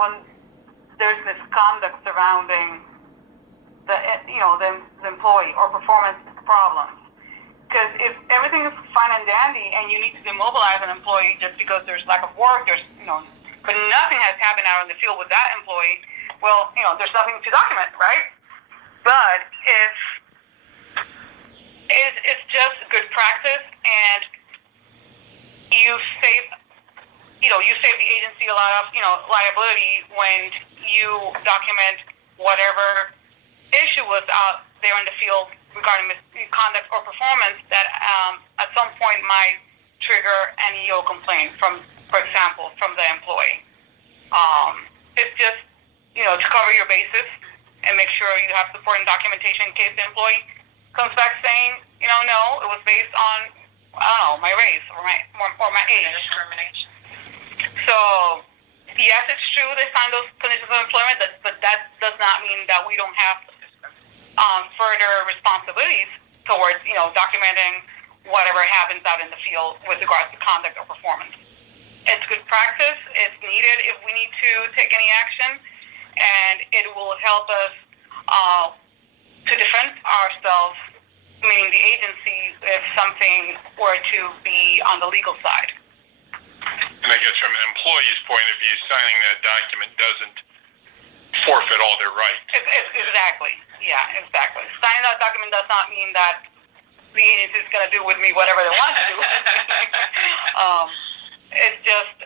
when there's misconduct surrounding the employee or performance problems. Because if everything is fine and dandy and you need to demobilize an employee just because there's lack of work, but nothing has happened out in the field with that employee, well, there's nothing to document, right? But if it's just good practice and you save the agency a lot of, liability when you document whatever issue was out there in the field regarding misconduct or performance that at some point might trigger an EEO complaint for example, from the employee. It's just, to cover your bases and make sure you have supporting documentation in case the employee comes back saying, no, it was based on, my race or my age. Discrimination. So, yes, it's true they signed those conditions of employment, but that does not mean that we don't have further responsibilities towards, documenting whatever happens out in the field with regards to conduct or performance. It's good practice. It's needed if we need to take any action, and it will help us to defend ourselves, meaning the agency, if something were to be on the legal side. And I guess from an employee's point of view, signing that document doesn't forfeit all their rights. Exactly. Yeah, exactly. Signing that document does not mean that the agency is going to do with me whatever they want to do. It's just,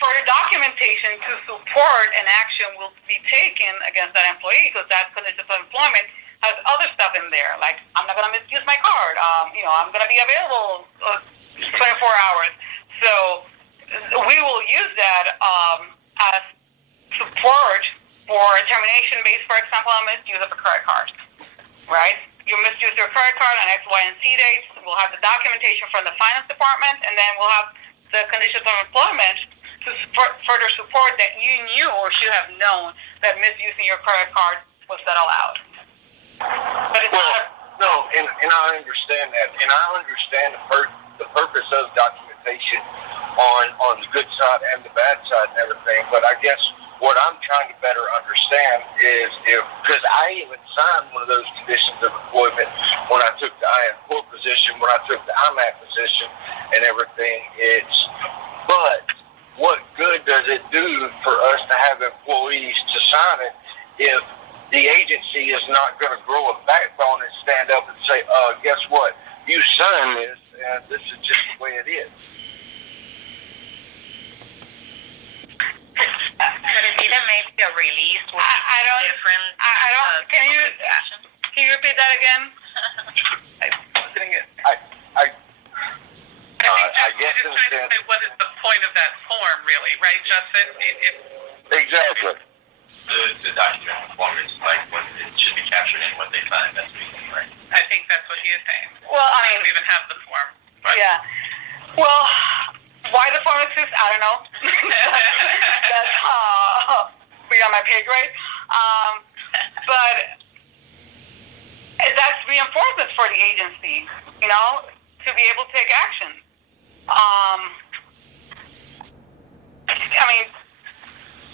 further documentation to support an action will be taken against that employee because that condition of employment has other stuff in there, like I'm not going to misuse my card. I'm going to be available 24 hours. So we will use that as support for a termination based, for example, on misuse of a credit card, right? You misuse your credit card on X, Y, and Z dates. We'll have the documentation from the finance department, and then we'll have the conditions of employment to further support that you knew or should have known that misusing your credit card was not allowed. But it's no, and I understand that, and I understand the purpose of documentation on the good side and the bad side and everything. But I guess what I'm trying to better understand is because I even signed one of those conditions of employment when I took the IM CORE position, when I took the IMAC position and everything. But what good does it do for us to have employees to sign it if the agency is not going to grow a backbone and stand up and say, guess what? You signed this, and this is just the way it is. But it didn't make the release with different can you repeat that again? I guess in a sense, what is the point of that form, really, right, Justin? Exactly. The document performance, like what it should be captured in what they signed. That's right. I think that's what he is saying. Well, I don't even have the form. Right. Yeah. Well, why the form exists, I don't know. That's beyond my pay grade. But that's reinforcement for the agency, to be able to take action.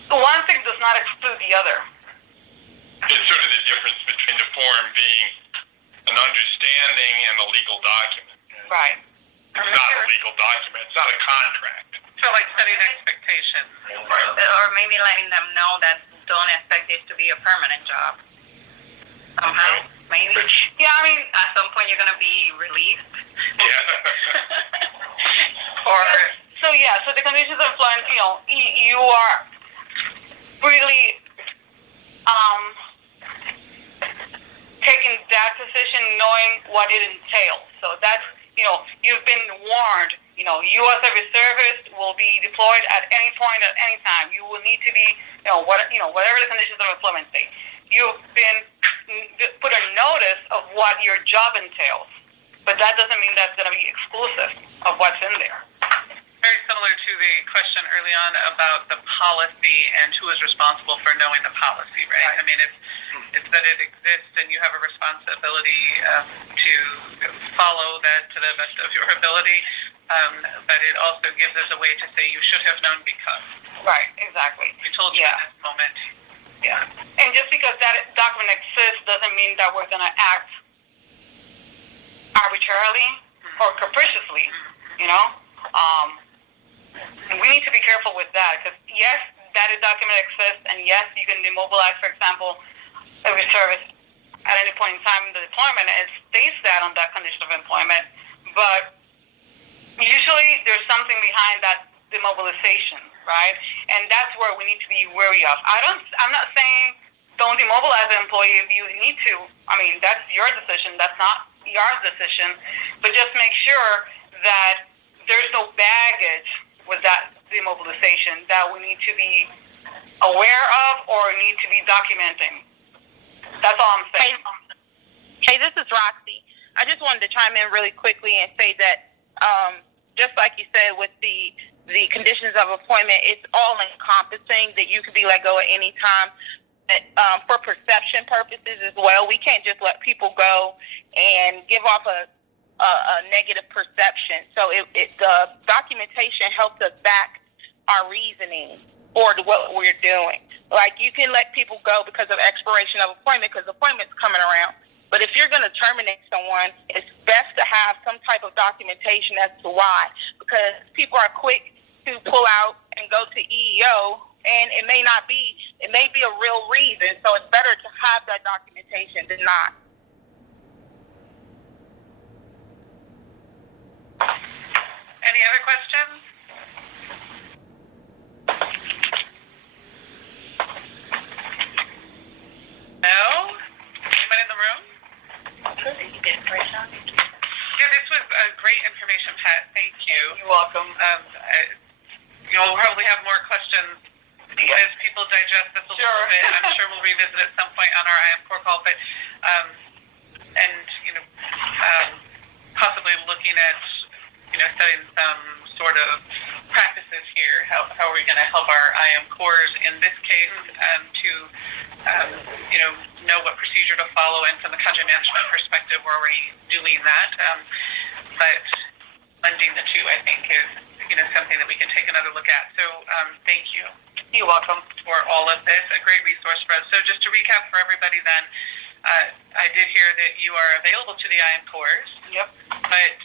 One thing does not exclude the other. It's sort of the difference between the form being an understanding and a legal document. Right. It's not a legal document. It's not a contract. So like setting expectations. or maybe letting them know that don't expect this to be a permanent job. Somehow, maybe. Yeah, at some point you're going to be released. Yeah. So the conditions of employment, you are really taking that position knowing what it entails. So that's, you've been warned, you as a reservist will be deployed at any point, at any time. You will need to be, whatever the conditions of employment say. You've been put a notice of what your job entails, but that doesn't mean that's going to be exclusive of what's in there. Very similar to the question early on about the policy and who is responsible for knowing the policy, right? I mean, it's that it exists and you have a responsibility to follow that to the best of your ability, but it also gives us a way to say you should have known because us. Right, exactly. We told you Yeah. in this moment. Yeah. And just because that document exists doesn't mean that we're going to act arbitrarily or capriciously, you know? We need to be careful with that because, yes, that document exists, and yes, you can demobilize, for example, a reservist at any point in time in the deployment, and it states that on that condition of employment, but usually there's something behind that demobilization, right? And that's where we need to be wary of. I'm not saying don't demobilize an employee if you need to. I mean, that's your decision. That's not ER's decision. But just make sure that there's no baggage with that demobilization that we need to be aware of or need to be documenting. That's all I'm saying. Hey, this is Roxy. I just wanted to chime in really quickly and say that just like you said with the conditions of employment, it's all encompassing that you could be let go at any time. For perception purposes as well, we can't just let people go and give off a negative perception. So the documentation helps us back our reasoning for what we're doing. Like, you can let people go because of expiration of employment because employment's coming around. But if you're going to terminate someone, it's best to have some type of documentation as to why, because people are quick to pull out and go to EEO, and it may be a real reason. So it's better to have that documentation than not. Any other questions? No? Anyone in the room? Yeah, this was great information, Pat. Thank you. You're welcome. You'll probably have more questions as people digest this a little bit. I'm sure we'll revisit at some point on our IM Core call, but possibly looking at setting some sort of practices here. How are we going to help our IM Cores in this case to know what procedure to follow, and from the cadre management perspective, we're already doing that. But blending the two, I think, is something that we can take another look at. So thank you. You're welcome. For all of this, a great resource for us. So just to recap for everybody then, I did hear that you are available to the IM Cores. Yep. But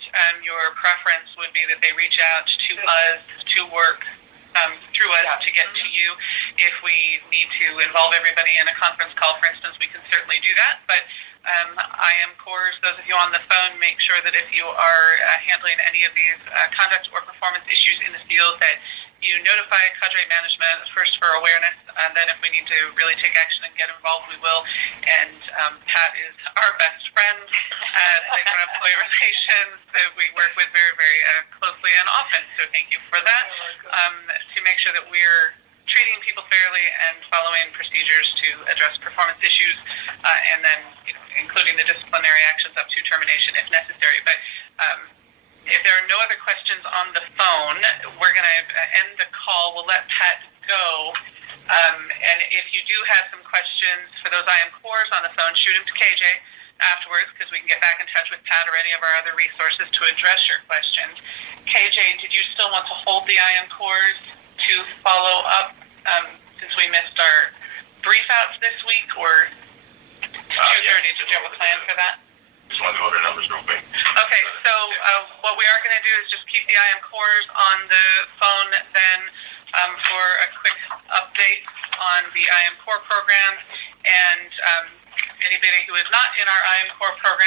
your preference would be that they reach out to us to work through us to get to you. If we need to involve everybody in a conference call, for instance, we can certainly do that. But IM Cores, those of you on the phone, make sure that if you are handling any of these conduct or performance issues in the field, that you notify cadre management first for awareness, and then if we need to really take action and get involved, we will. And Pat is our best friend at Labor and Employee Relations that we work with very, very closely and often. So thank you for that. To make sure that we're treating people fairly and following procedures to address performance issues, and then including the disciplinary actions up to termination if necessary. But if there are no other questions on the phone, we're going to end the call. We'll let Pat go. And if you do have some questions for those IM Cores on the phone, shoot them to KJ afterwards, because we can get back in touch with Pat or any of our other resources to address your questions. KJ, did you still want to hold the IM Cores to follow up since we missed our brief outs this week, or 2:30? Did you have a plan for that? Just want to go over the numbers real quick. Okay, so what we are going to do is just keep the IM Cores on the phone then for a quick update on the IM Core program, and anybody who is not in our IM Core program